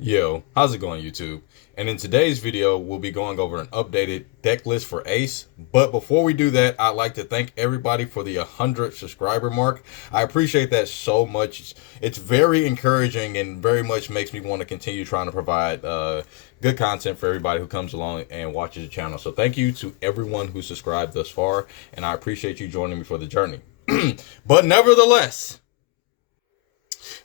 Yo, how's it going, YouTube? And in today's video, we'll be going over an updated deck list for Ace. But before we do that, I'd like to thank everybody for the 100 subscriber mark. I appreciate that so much. It's very encouraging and very much makes me want to continue trying to provide good content for everybody who comes along and watches the channel. So thank you to everyone who subscribed thus far, and I appreciate you joining me for the journey. But nevertheless,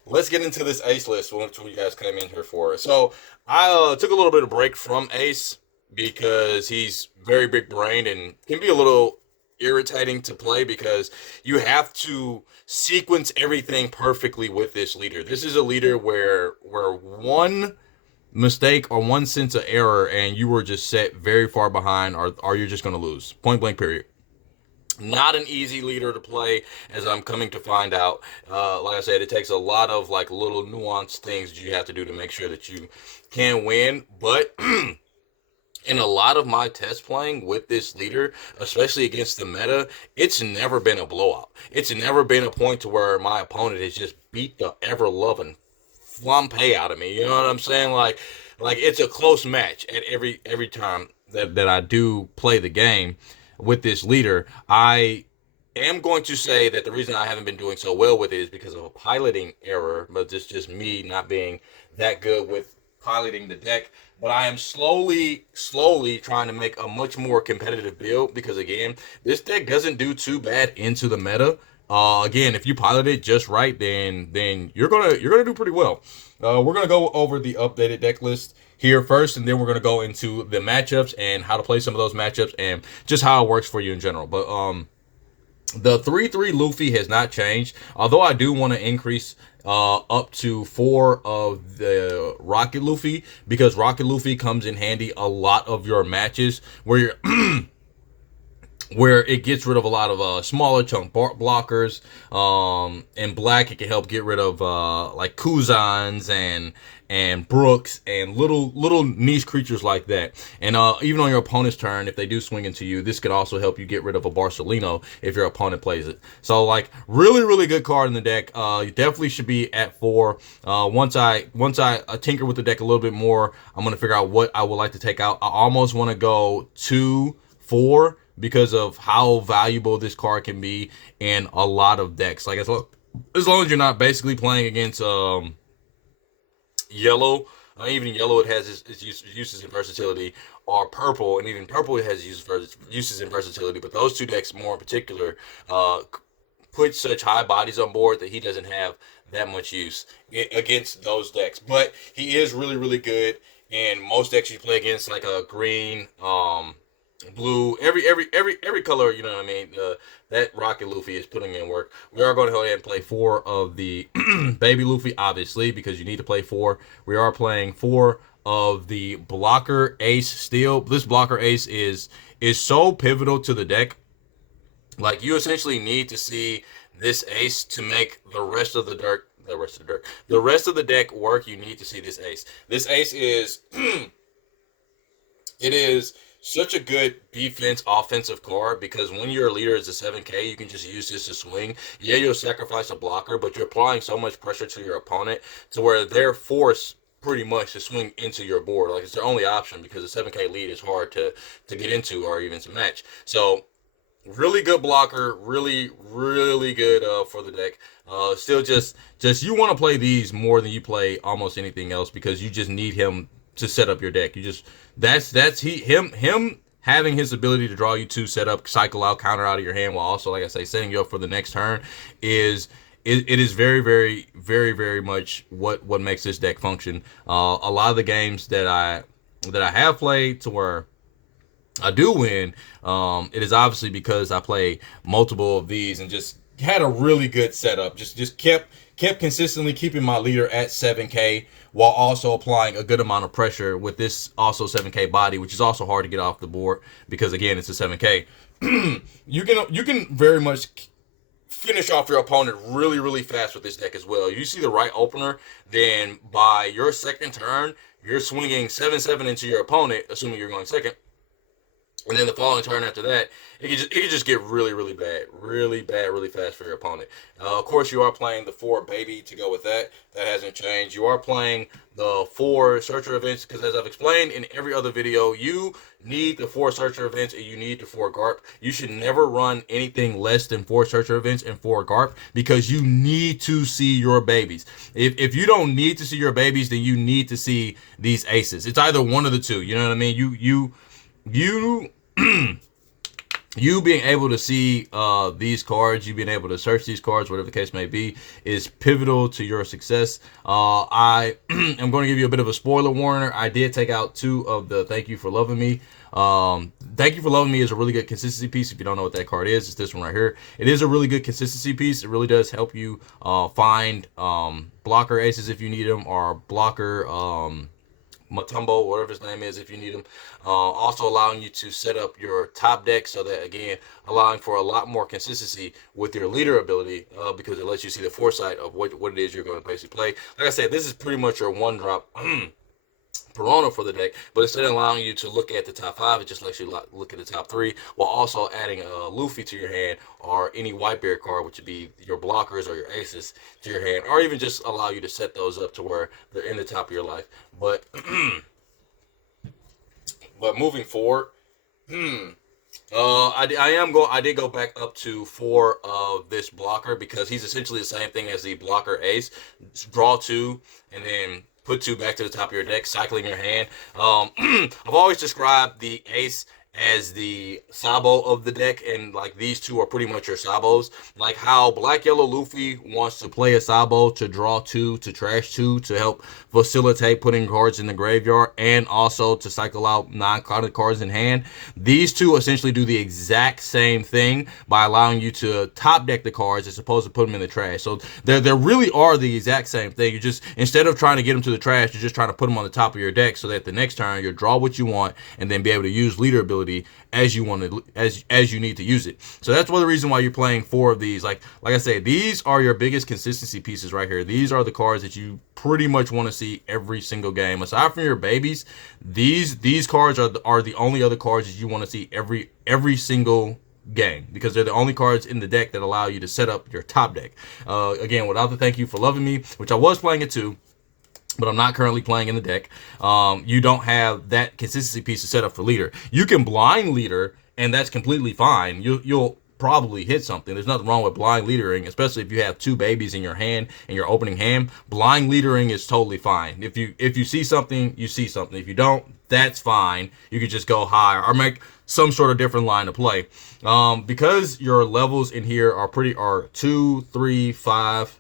let's get into this Ace list, which you guys came in here for. So I took a little bit of break from Ace because he's very big brained and can be a little irritating to play because you have to sequence everything perfectly with this leader. This is a leader where one mistake or one sense of error and you were just set very far behind, or you're just going to lose. Point blank, period. Not an easy leader to play, as I'm coming to find out. Like I said, it takes a lot of like little nuanced things that you have to do to make sure that you can win. But in a lot of my test playing with this leader, especially against the meta, it's never been a blowout. It's never been a point to where my opponent has just beat the ever loving flumpe out of me. You know what I'm saying? Like it's a close match at every time that I do play the game with this leader. I am going to say that the reason I haven't been doing so well with it is because of a piloting error, but it's just me not being that good with piloting the deck. But I am slowly trying to make a much more competitive build because, again, this deck doesn't do too bad into the meta. Again, if you pilot it just right, then you're gonna do pretty well. We're gonna go over the updated deck list here first, and then we're gonna go into the matchups and how to play some of those matchups and just how it works for you in general. But the 3/3 Luffy has not changed, although I do want to increase up to 4 of the Rocket Luffy, because Rocket Luffy comes in handy a lot of your matches where you're where it gets rid of a lot of smaller chunk blockers. In black, it can help get rid of like Kuzans and Brooks and little niche creatures like that. And even on your opponent's turn, if they do swing into you, this could also help you get rid of a Barcelino if your opponent plays it. So like really good card in the deck. You definitely should be at 4. Once I tinker with the deck a little bit more, I'm gonna figure out what I would like to take out. I almost want to go 2, 4 because of how valuable this card can be in a lot of decks. Like as long as you're not basically playing against yellow, even yellow it has its uses and versatility, or purple, and even purple it has uses and versatility. But those two decks more in particular put such high bodies on board that he doesn't have that much use against those decks. But he is really good in most decks you play against, like a green, blue, every color, you know what I mean. That Rocket Luffy is putting in work. We are going to go ahead and play 4 of the baby Luffy, obviously, because you need to play 4. We are playing 4 of the blocker ace steel. This blocker ace is so pivotal to the deck. Like, you essentially need to see this ace to make the rest of the deck work. You need to see this ace. This ace is it is such a good defense offensive card, because when your leader is a 7k, you can just use this to swing. Yeah, you'll sacrifice a blocker, but you're applying so much pressure to your opponent to where they're forced pretty much to swing into your board. Like, it's their only option, because a 7k lead is hard to get into or even to match. So really good blocker, really good for the deck. Still just you want to play these more than you play almost anything else, because you just need him to set up your deck. You just him having his ability to draw you 2, set up, cycle out, counter out of your hand, while also, like I say, setting you up for the next turn is it is very much what makes this deck function. A lot of the games that I have played to where I do win, it is obviously because I play multiple of these and just had a really good setup. Just kept consistently keeping my leader at 7k while also applying a good amount of pressure with this also 7k body, which is also hard to get off the board because, again, it's a 7k. You can very much finish off your opponent really fast with this deck as well. You see the right opener, then by your second turn, you're swinging 7/7 into your opponent, assuming you're going second. And then the following turn after that, it could just get really bad, really fast for your opponent. Of course, you are playing the 4 baby to go with that. That hasn't changed. You are playing the 4 searcher events because, as I've explained in every other video, you need the 4 searcher events and you need the 4 GARP. You should never run anything less than 4 searcher events and 4 GARP because you need to see your babies. If you don't need to see your babies, then you need to see these aces. It's either one of the two. You know what I mean? You you being able to see these cards, you being able to search these cards, whatever the case may be, is pivotal to your success. I am going to give you a bit of a spoiler warning. I did take out 2 of the Thank You for Loving Me. Thank You for Loving Me is a really good consistency piece. If you don't know what that card is, it's this one right here. It is a really good consistency piece. It really does help you find blocker aces if you need them, or blocker Matumbo, whatever his name is, if you need him. Also allowing you to set up your top deck so that, again, allowing for a lot more consistency with your leader ability because it lets you see the foresight of what it is you're going to basically play. Like I said, this is pretty much your one-drop Perona for the deck, but instead of allowing you to look at the top 5, it just lets you look at the top 3 while also adding a Luffy to your hand or any Whitebeard card, which would be your blockers or your aces, to your hand, or even just allow you to set those up to where they're in the top of your life. But but moving forward, I did go back up to 4 of this blocker because he's essentially the same thing as the blocker ace. Draw 2 and then put 2 back to the top of your deck, cycling your hand. I've always described the ace as the Sabo of the deck, and like these 2 are pretty much your Sabos. Like how Black Yellow Luffy wants to play a Sabo to draw 2, to trash 2, to help facilitate putting cards in the graveyard, and also to cycle out non-carded cards in hand. These 2 essentially do the exact same thing by allowing you to top deck the cards as opposed to put them in the trash. So they really are the exact same thing. You just, instead of trying to get them to the trash, you're just trying to put them on the top of your deck so that the next turn you draw what you want and then be able to use leader ability as you want to, as you need to use it. So that's one of the reason why you're playing 4 of these. Like I said, these are your biggest consistency pieces right here. These are the cards that you pretty much want to see every single game. Aside from your babies, these cards are the only other cards that you want to see every single game because they're the only cards in the deck that allow you to set up your top deck. Again, without the Thank You for Loving Me, which I was playing it too, but I'm not currently playing in the deck. You don't have that consistency piece to set up for leader. You can blind leader, and that's completely fine. You'll probably hit something. There's nothing wrong with blind leadering, especially if you have 2 babies in your hand and your opening hand. Blind leadering is totally fine. If you see something, you see something. If you don't, that's fine. You could just go higher or make some sort of different line of play. Because your levels in here are 2, 3, 5.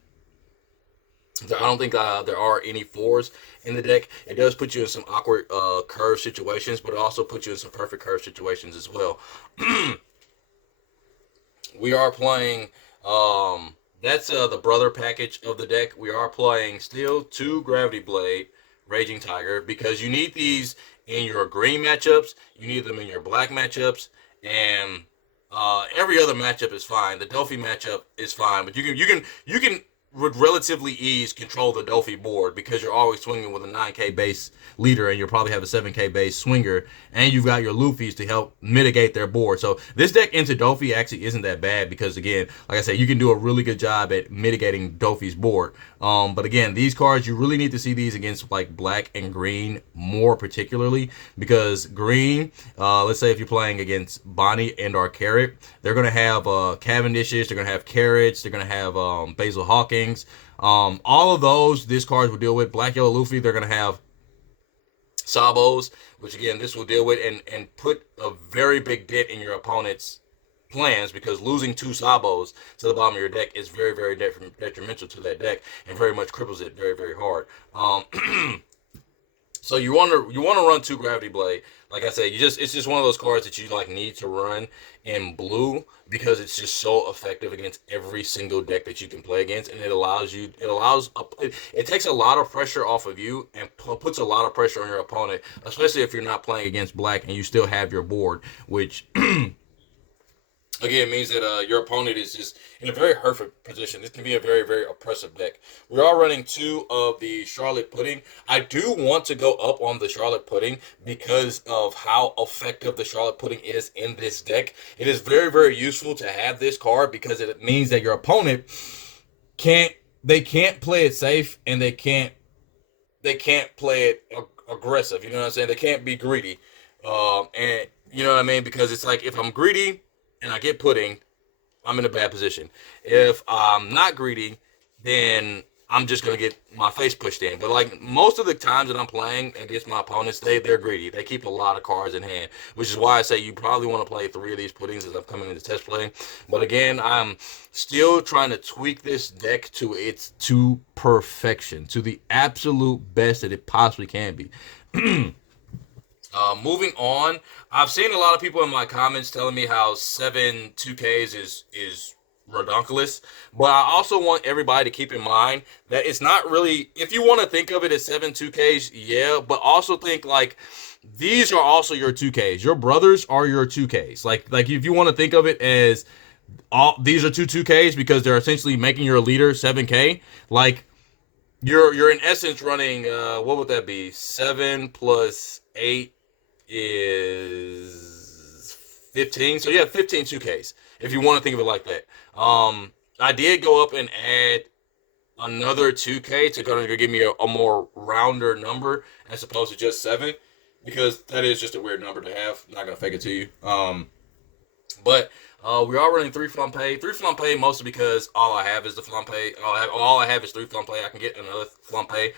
I don't think there are any 4s in the deck. It does put you in some awkward curve situations, but it also puts you in some perfect curve situations as well. We are playing, that's the brother package of the deck. We are playing still 2 Gravity Blade, Raging Tiger, because you need these in your green matchups, you need them in your black matchups, and every other matchup is fine. The Dofi matchup is fine, but you can with relatively ease control the Dofi board because you're always swinging with a 9k base leader and you'll probably have a 7k base swinger, and you've got your Luffys to help mitigate their board. So this deck into Dofi actually isn't that bad because, again, like I said, you can do a really good job at mitigating Dofi's board. But again, these cards, you really need to see these against like black and green more particularly, because green, let's say if you're playing against Bonnie and or Carrot, they're going to have Cavendishes, they're going to have Carrots, they're going to have Basil Hawkins. All of those, this cards will deal with. Black, Yellow, Luffy, they're going to have Sabos, which again, this will deal with and put a very big dent in your opponent's plans, because losing 2 Sabos to the bottom of your deck is very detrimental to that deck and very much cripples it very hard. So you want to run 2 Gravity Blade. Like I said, it's just one of those cards that you like need to run in blue because it's just so effective against every single deck that you can play against, and it takes a lot of pressure off of you and puts a lot of pressure on your opponent, especially if you're not playing against black and you still have your board, which Again, it means that your opponent is just in a very hurtful position. This can be a very, very oppressive deck. We are running two of the Charlotte Pudding. I do want to go up on the Charlotte Pudding because of how effective the Charlotte Pudding is in this deck. It is very, very useful to have this card because it means that your opponent can't they can't play it safe, and they can't play it aggressive. You know what I'm saying? They can't be greedy. And you know what I mean? Because it's like if I'm greedy and I get pudding, I'm in a bad position. If I'm not greedy, then I'm just gonna get my face pushed in. But like most of the times that I'm playing against my opponents, they're greedy. They keep a lot of cards in hand, which is why I say you probably want to play three of these puddings as I'm coming into test play. But again, I'm still trying to tweak this deck to perfection, to the absolute best that it possibly can be. Moving on, I've seen a lot of people in my comments telling me how 7 2Ks is redonkulous, but I also want everybody to keep in mind that it's not really. If you want to think of it as 7 2Ks, yeah, but also think like these are also your 2Ks. Your brothers are your 2Ks. Like if you want to think of it as all these are 2Ks because they're essentially making your leader 7K. Like you're in essence running what would that be? 7 plus 8 is 15. So yeah, 15 2Ks if you want to think of it like that. I did go up and add another 2K to kind of give me a more rounder number as opposed to just 7 because that is just a weird number to have. I'm not gonna fake it to you. But we are running three flampe. Three flampe mostly because all I have is the flampe. All I have is three flampe. I can get another flampe.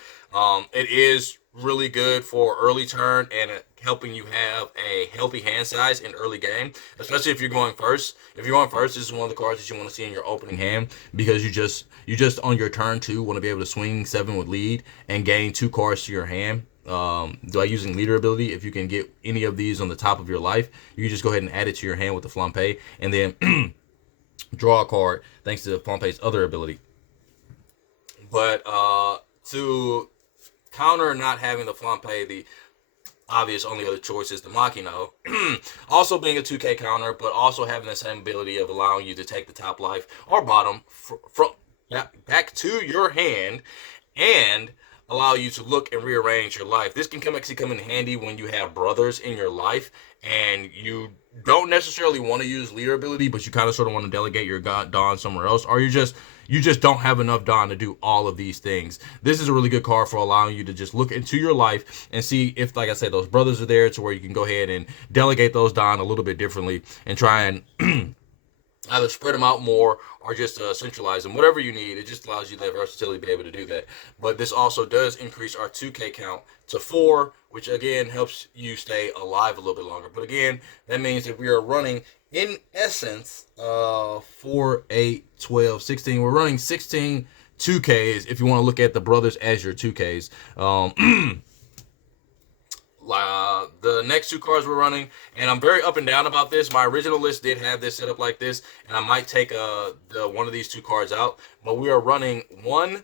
It is really good for early turn and helping you have a healthy hand size in early game, especially if you're going first. If you're going first, this is one of the cards that you want to see in your opening hand because you just on your turn 2 want to be able to swing 7 with lead and gain 2 cards to your hand. By using leader ability, if you can get any of these on the top of your life, you just go ahead and add it to your hand with the flampe, and then draw a card thanks to Flampe's other ability. But to counter not having the flampe, the obvious only other choice is the Machino. Also being a 2K counter, but also having the same ability of allowing you to take the top life or bottom from back to your hand and allow you to look and rearrange your life. This can actually come in handy when you have brothers in your life and you don't necessarily want to use leader ability, but you kind of sort of want to delegate your Dawn somewhere else, or you just don't have enough Dawn to do all of these things. This is a really good card for allowing you to just look into your life and see if, like I said, those brothers are there to where you can go ahead and delegate those Dawn a little bit differently and try and either spread them out more or just centralize them. Whatever you need, it just allows you that versatility to be able to do that. But this also does increase our 2K count to 4, which again helps you stay alive a little bit longer. But again, that means that we are running, in essence, 4, 8, 12, 16. We're running 16 2Ks if you want to look at the brothers as your 2Ks. The next 2 cards we're running, and I'm very up and down about this. My original list did have this set up like this, and I might take one of these 2 cards out. But we are running one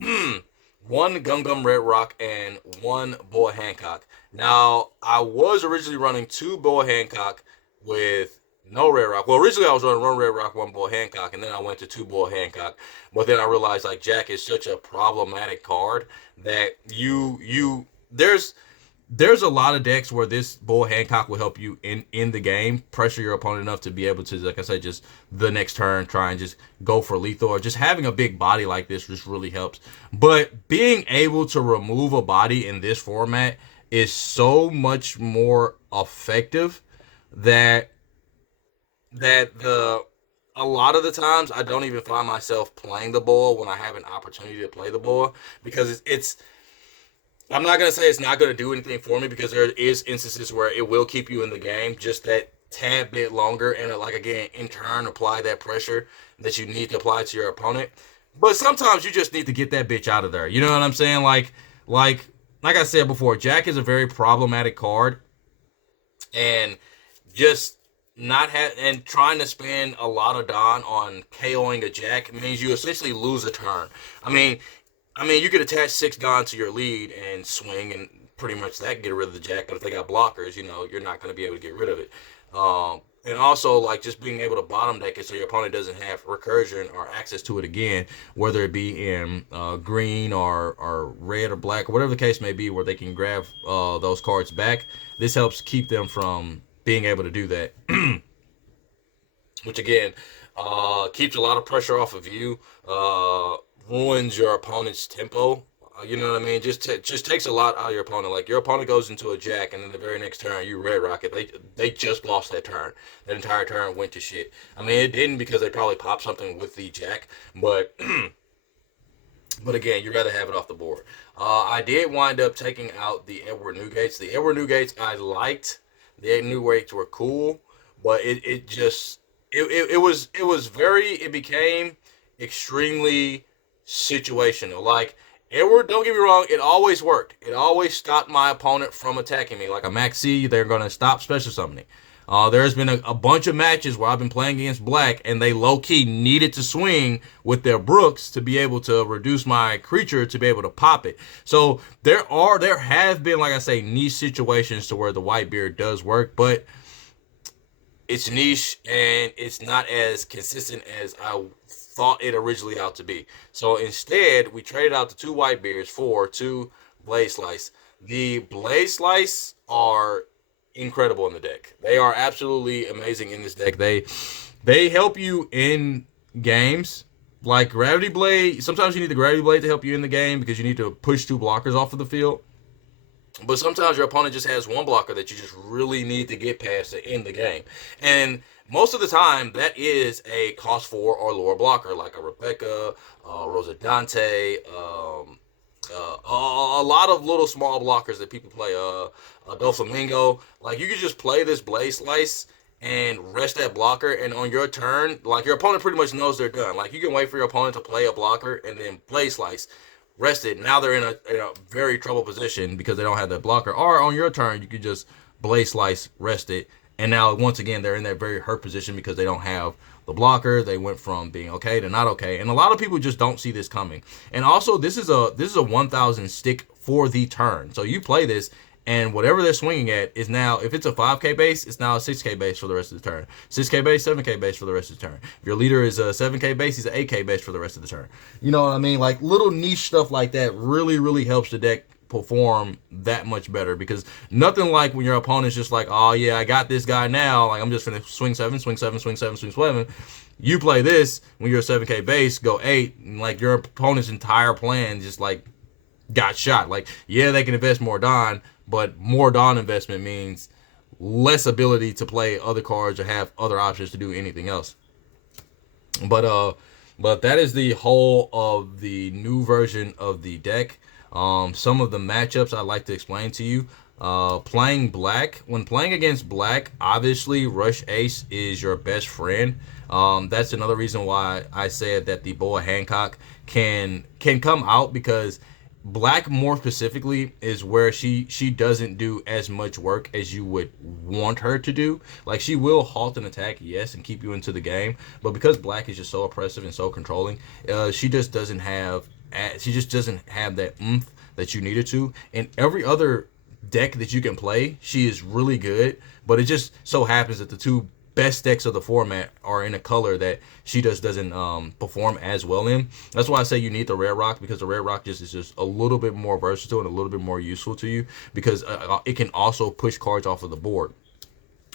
Gum Gum Red Rock and 1 Boa Hancock. Now, I was originally running 2 Boa Hancock with no Red Rock. Well, originally I was running 1 Red Rock, 1 Boa Hancock, and then I went to 2 Boa Hancock. But then I realized like Jack is such a problematic card that there's a lot of decks where this Boa Hancock will help you in the game, pressure your opponent enough to be able to, like I said, just the next turn try and just go for lethal, or just having a big body like this just really helps. But being able to remove a body in this format is so much more effective that a lot of the times I don't even find myself playing the Boa when I have an opportunity to play the Boa, because it's I'm not going to say it's not going to do anything for me, because there is instances where it will keep you in the game just that tad bit longer, and like again, in turn, apply that pressure that you need to apply to your opponent. But sometimes you just need to get that bitch out of there. You know what I'm saying? Like I said before, Jack is a very problematic card, and just not have and trying to spend a lot of Dawn on KOing a Jack means you essentially lose a turn. I mean, you could attach 6 Dawn to your lead and swing, and pretty much that get rid of the Jack. But if they got blockers, you're not going to be able to get rid of it. And also, like, just being able to bottom deck it so your opponent doesn't have recursion or access to it again, whether it be in green or red or black or whatever the case may be, where they can grab those cards back. This helps keep them from being able to do that, which again keeps a lot of pressure off of you, ruins your opponent's tempo. You know what I mean? Just takes a lot out of your opponent. Like your opponent goes into a jack, and then the very next turn you red rocket. They just lost that turn. That entire turn went to shit. I mean, it didn't because they probably popped something with the jack, but but again, you rather have it off the board. I did wind up taking out the Edward Newgates. The Edward Newgates I liked. The Edward Newgates were cool, but it became extremely situational. Like Edward, don't get me wrong, it always worked. It always stopped my opponent from attacking me. Like a Max C, they're gonna stop special summoning. There's been a bunch of matches where I've been playing against black and they low key needed to swing with their Brooks to be able to reduce my creature to be able to pop it. So there have been, like I say, niche situations to where the white beard does work, but it's niche and it's not as consistent as I thought it originally out to be. So instead, we traded out the 2 white beards for 2 blade slice. The blade slice are incredible in the deck. They are absolutely amazing in this deck. They help you in games. Like Gravity Blade, sometimes you need the Gravity Blade to help you in the game because you need to push 2 blockers off of the field. But sometimes your opponent just has one blocker that you just really need to get past to end the game. And most of the time, that is a cost 4 or lower blocker, like a Rebecca, Rosa Dante, a lot of little small blockers that people play. Doflamingo. Like, you can just play this Blaze Slice and rest that blocker, and on your turn, like, your opponent pretty much knows they're done. Like, you can wait for your opponent to play a blocker and then Blaze Slice. Rested. Now they're in a very trouble position because they don't have that blocker. Or on your turn, you could just Blaze Slice, rest it, and now once again they're in that very hurt position because they don't have the blocker. They went from being okay to not okay, and a lot of people just don't see this coming. And also, this is a 1,000 stick for the turn. So you play this, and whatever they're swinging at is now, if it's a 5K base, it's now a 6K base for the rest of the turn. 6K base, 7K base for the rest of the turn. If your leader is a 7K base, he's an 8K base for the rest of the turn. You know what I mean? Like, little niche stuff like that really, really helps the deck perform that much better, because nothing like when your opponent's just like, oh yeah, I got this guy now, like I'm just gonna swing 7, swing 7, swing 7, swing 7. You play this when you're a 7K base, go 8, and like your opponent's entire plan just like got shot. Like, yeah, they can invest more Dawn, but more Dawn investment means less ability to play other cards or have other options to do anything else. But that is the whole of the new version of the deck. Some of the matchups I'd like to explain to you. Playing black, when playing against black, obviously Rush Ace is your best friend. That's another reason why I said that the Boa Hancock can come out, because black more specifically is where she doesn't do as much work as you would want her to do. Like, she will halt an attack, yes, and keep you into the game, but because black is just so oppressive and so controlling, she just doesn't have that oomph that you needed to. In every other deck that you can play, she is really good, but it just so happens that the 2 best decks of the format are in a color that she just doesn't perform as well in. That's why I say you need the Rare Rock, because the Rare Rock is just a little bit more versatile and a little bit more useful to you, because it can also push cards off of the board,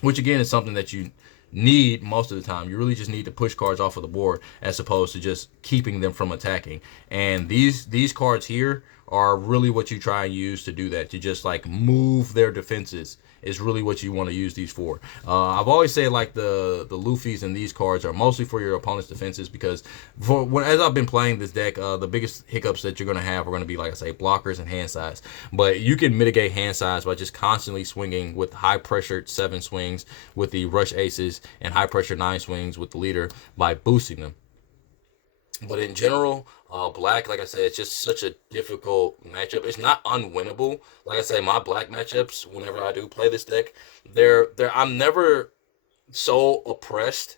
which again is something that you need most of the time. You really just need to push cards off of the board as opposed to just keeping them from attacking. And these cards here are really what you try and use to do that, to just like move their defenses is really what you want to use these for. I've always said like the Luffy's and these cards are mostly for your opponent's defenses, because as I've been playing this deck, the biggest hiccups that you're going to have are going to be, like I say, blockers and hand size. But you can mitigate hand size by just constantly swinging with high pressured 7 swings with the Rush Aces and high pressure 9 swings with the leader by boosting them. But in general, black, like I said, it's just such a difficult matchup. It's not unwinnable. Like I say, my black matchups, whenever I do play this deck, I'm never so oppressed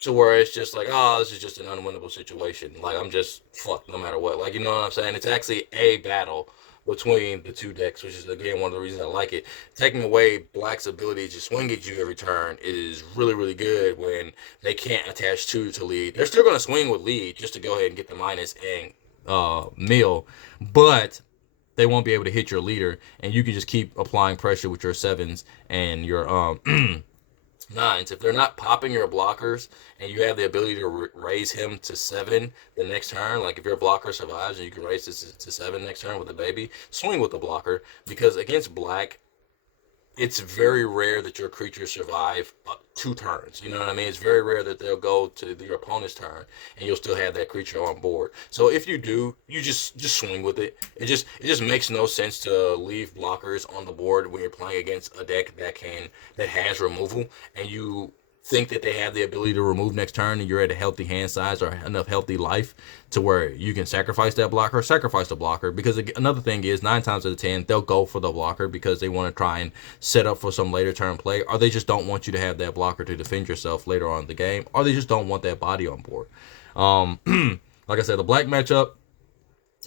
to where it's just like, oh, this is just an unwinnable situation. Like, I'm just fucked no matter what. Like, you know what I'm saying? It's actually a battle between the two decks, which is again one of the reasons I like it. Taking away Black's ability to swing at you every turn is really, really good when they can't attach two to lead. They're still going to swing with lead just to go ahead and get the minus and mill, but they won't be able to hit your leader, and you can just keep applying pressure with your sevens and your nines. If they're not popping your blockers and you have the ability to raise him to 7 the next turn, like if your blocker survives and you can raise this to 7 next turn with a baby, swing with the blocker, because against Black, it's very rare that your creatures survive 2 turns. You know what I mean? It's very rare that they'll go to your opponent's turn and you'll still have that creature on board. So if you do, you just swing with it. It just makes no sense to leave blockers on the board when you're playing against a deck that has removal, and you think that they have the ability to remove next turn and you're at a healthy hand size or enough healthy life to where you can sacrifice that blocker, sacrifice the blocker. Because another thing is 9 times out of 10 they'll go for the blocker because they want to try and set up for some later turn play, or they just don't want you to have that blocker to defend yourself later on in the game, or they just don't want that body on board. Like I said, the Black matchup,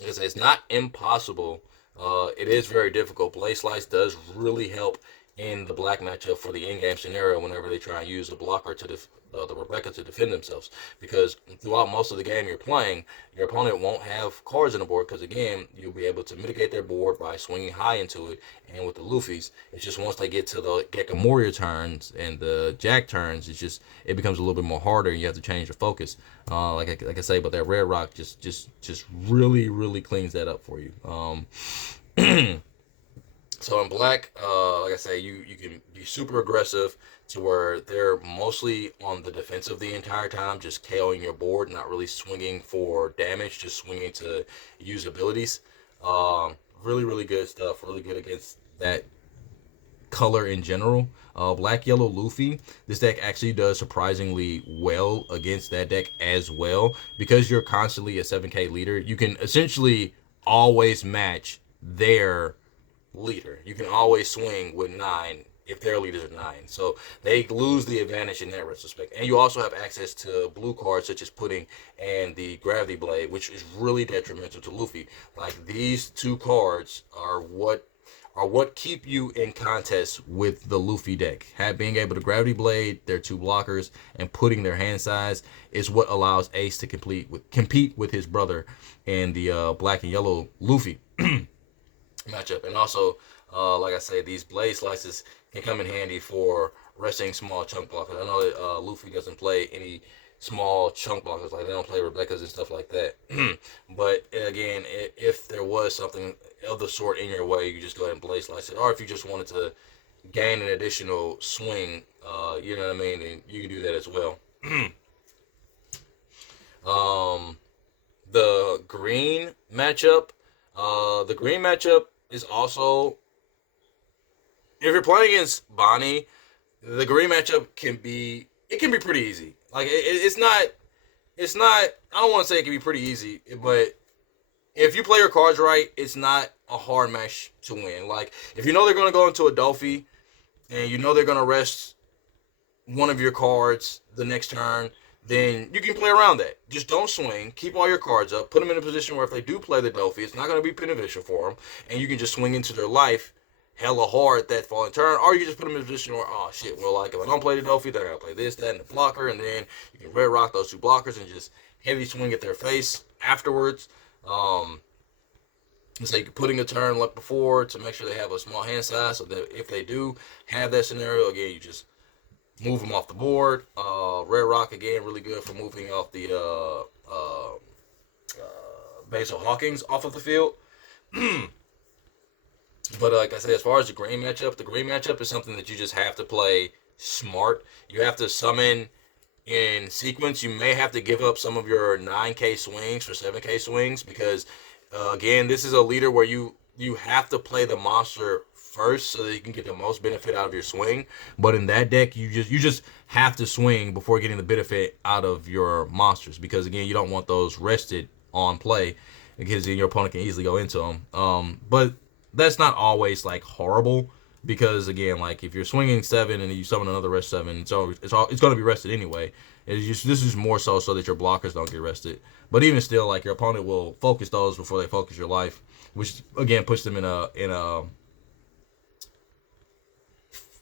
it's not impossible. It is very difficult. Blade Slice does really help in the Black matchup for the in-game scenario whenever they try and use the blocker to the Rebecca to defend themselves, because throughout most of the game you're playing, your opponent won't have cards on the board, because again, you'll be able to mitigate their board by swinging high into it. And with the Luffy's, it's just once they get to the Gekka turns and the Jack turns, it becomes a little bit more harder and you have to change your focus. Like I say, but that Red Rock just really, really cleans that up for you. So in Black, like I say, you can be super aggressive to where they're mostly on the defensive the entire time, just KOing your board, not really swinging for damage, just swinging to use abilities. Really, really good stuff. Really good against that color in general. Black Yellow Luffy, this deck actually does surprisingly well against that deck as well, because you're constantly a 7k leader. You can essentially always match their leader. You can always swing with 9 if their leaders are 9. So they lose the advantage in that retrospect. And you also have access to blue cards such as Pudding and the Gravity Blade, which is really detrimental to Luffy. Like, these 2 cards are what keep you in contest with the Luffy deck. Being able to Gravity Blade their 2 blockers and putting their hand size is what allows Ace to compete with his brother and the Black and Yellow Luffy matchup. And also, like I say, these Blade Slices can come in handy for resting small chunk blockers. I know that Luffy doesn't play any small chunk blockers, like they don't play Rebecca's and stuff like that. But again, if there was something of the sort in your way, you just go ahead and Blade Slice it. Or if you just wanted to gain an additional swing, you know what I mean, and you can do that as well. The green matchup, is also, if you're playing against Bonnie, the green matchup can be pretty easy. Like, it's not, I don't want to say it can be pretty easy, but if you play your cards right, it's not a hard match to win. Like, if you know they're going to go into a Dolphy and you know they're going to rest one of your cards the next turn, then you can play around that. Just don't swing. Keep all your cards up. Put them in a position where if they do play the Dolphy, it's not going to be beneficial for them, and you can just swing into their life hella hard that following turn. Or you can just put them in a position where, oh shit, well, like, if I don't play the Dolphy, then I got to play this, that, and the blocker, and then you can Red Rock those 2 blockers and just heavy swing at their face afterwards. It's like putting a turn like before to make sure they have a small hand size, so that if they do have that scenario, again, you just move them off the board. Red Rock, again, really good for moving off the Basil Hawkins off of the field. But like I said, as far as the green matchup is something that you just have to play smart. You have to summon in sequence. You may have to give up some of your 9k swings for 7k swings, because again, this is a leader where you have to play the monster first so that you can get the most benefit out of your swing. But in that deck, you just have to swing before getting the benefit out of your monsters, because again, you don't want those rested on play, because then your opponent can easily go into them. But that's not always like horrible, because again, like if you're swinging 7 and you summon another rest 7, it's going to be rested anyway. This is more so that your blockers don't get rested. But even still, like, your opponent will focus those before they focus your life. which again puts them in a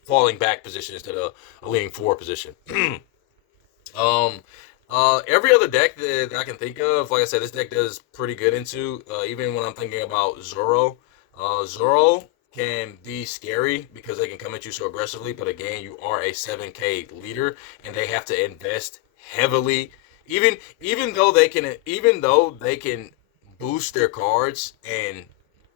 falling back position instead of a leaning forward position. um, every other deck that I can think of, like I said, this deck does pretty good into. Even when I'm thinking about Zoro, Zoro can be scary because they can come at you so aggressively. But again, you are a 7K leader, and they have to invest heavily. Even though they can boost their cards and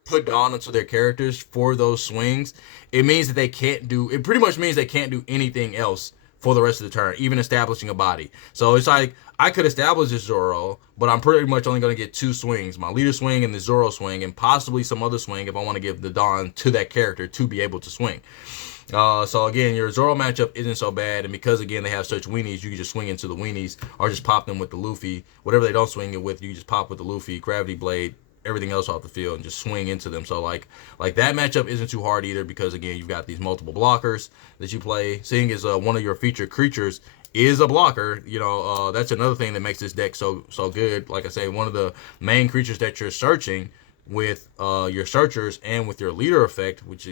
put Dawn into their characters for those swings, it means that they can't do. It pretty much means they can't do anything else for the rest of the turn, even establishing a body. So it's like I could establish this Zoro, but I'm pretty much only going to get 2 swings: my leader swing and the Zoro swing, and possibly some other swing if I want to give the Dawn to that character to be able to swing. So again, your Zoro matchup isn't so bad, and because again they have such weenies, you can just swing into the weenies or just pop them with the Luffy. Whatever they don't swing it with, you just pop with the Luffy, Gravity Blade, everything else off the field, and just swing into them. So like that matchup isn't too hard either, because again you've got these multiple blockers that you play. Seeing as one of your featured creatures is a blocker, that's another thing that makes this deck so good. Like I say, one of the main creatures that you're searching with your searchers and with your leader effect, which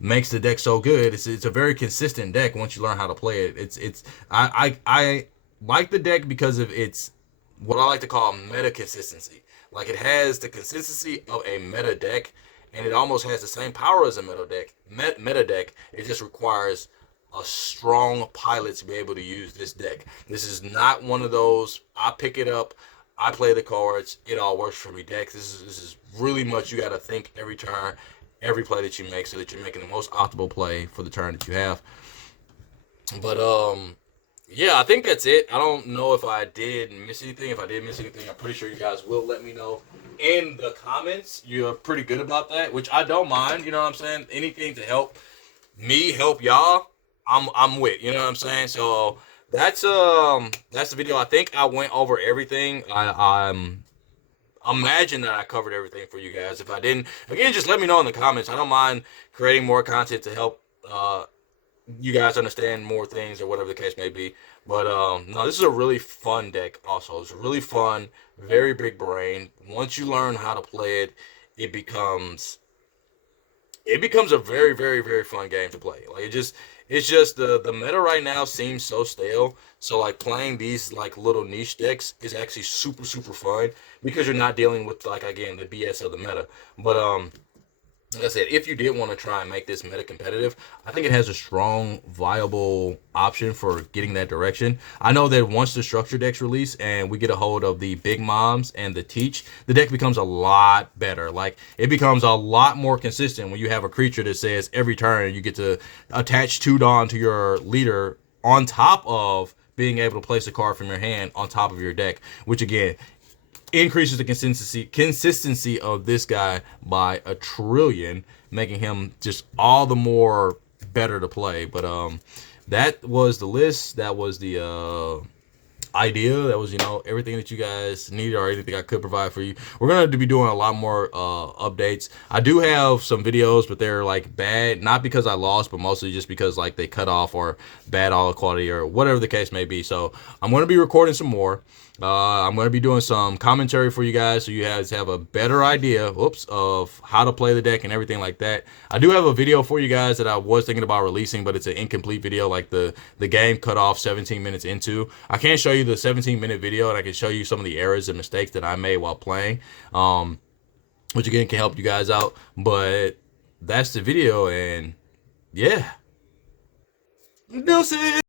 makes the deck so good. It's a very consistent deck once you learn how to play it. I like the deck because of its what I like to call meta consistency. Like, it has the consistency of a meta deck, and it almost has the same power as a meta deck. It just requires a strong pilot to be able to use this deck. This is not one of those I pick it up, I play the cards, it all works for me decks. This is really much you got to think every turn, every play that you make, so that you're making the most optimal play for the turn that you have. But yeah, I think that's it. I don't know if I did miss anything. If I did miss anything, I'm pretty sure you guys will let me know in the comments. You're pretty good about that, which I don't mind. You know what I'm saying? Anything to help me help y'all, I'm with. You know what I'm saying? So that's the video. I think I went over everything. I'm imagine that I covered everything for you guys. If I didn't, again, just let me know in the comments. I don't mind creating more content to help you guys understand more things or whatever the case may be. But no, this is a really fun deck also. It's really fun, very big brain. Once you learn how to play it, it becomes a very, very, very fun game to play. Like, it's just the meta right now seems so stale. So like playing these like little niche decks is actually super, super fun, because you're not dealing with, like, again, the BS of the meta. But like I said, if you did want to try and make this meta competitive, I think it has a strong, viable option for getting that direction. I know that once the structure decks release and we get a hold of the Big Moms and the Teach, the deck becomes a lot better. Like, it becomes a lot more consistent when you have a creature that says every turn you get to attach 2 Dawn to your leader, on top of being able to place a card from your hand on top of your deck, which again increases the consistency of this guy by a trillion, making him just all the more better to play. But that was the list. That was the idea. That was, everything that you guys needed, or anything I could provide for you. We're going to be doing a lot more updates. I do have some videos, but they're like bad, not because I lost, but mostly just because like they cut off or bad audio quality or whatever the case may be. So I'm going to be recording some more. I'm going to be doing some commentary for you guys, so you guys have a better idea of how to play the deck and everything like that. I do have a video for you guys that I was thinking about releasing, but it's an incomplete video. Like, the game cut off 17 minutes into. I can't show you the 17-minute video, and I can show you some of the errors and mistakes that I made while playing, which again can help you guys out. But that's the video, and yeah. Deuces!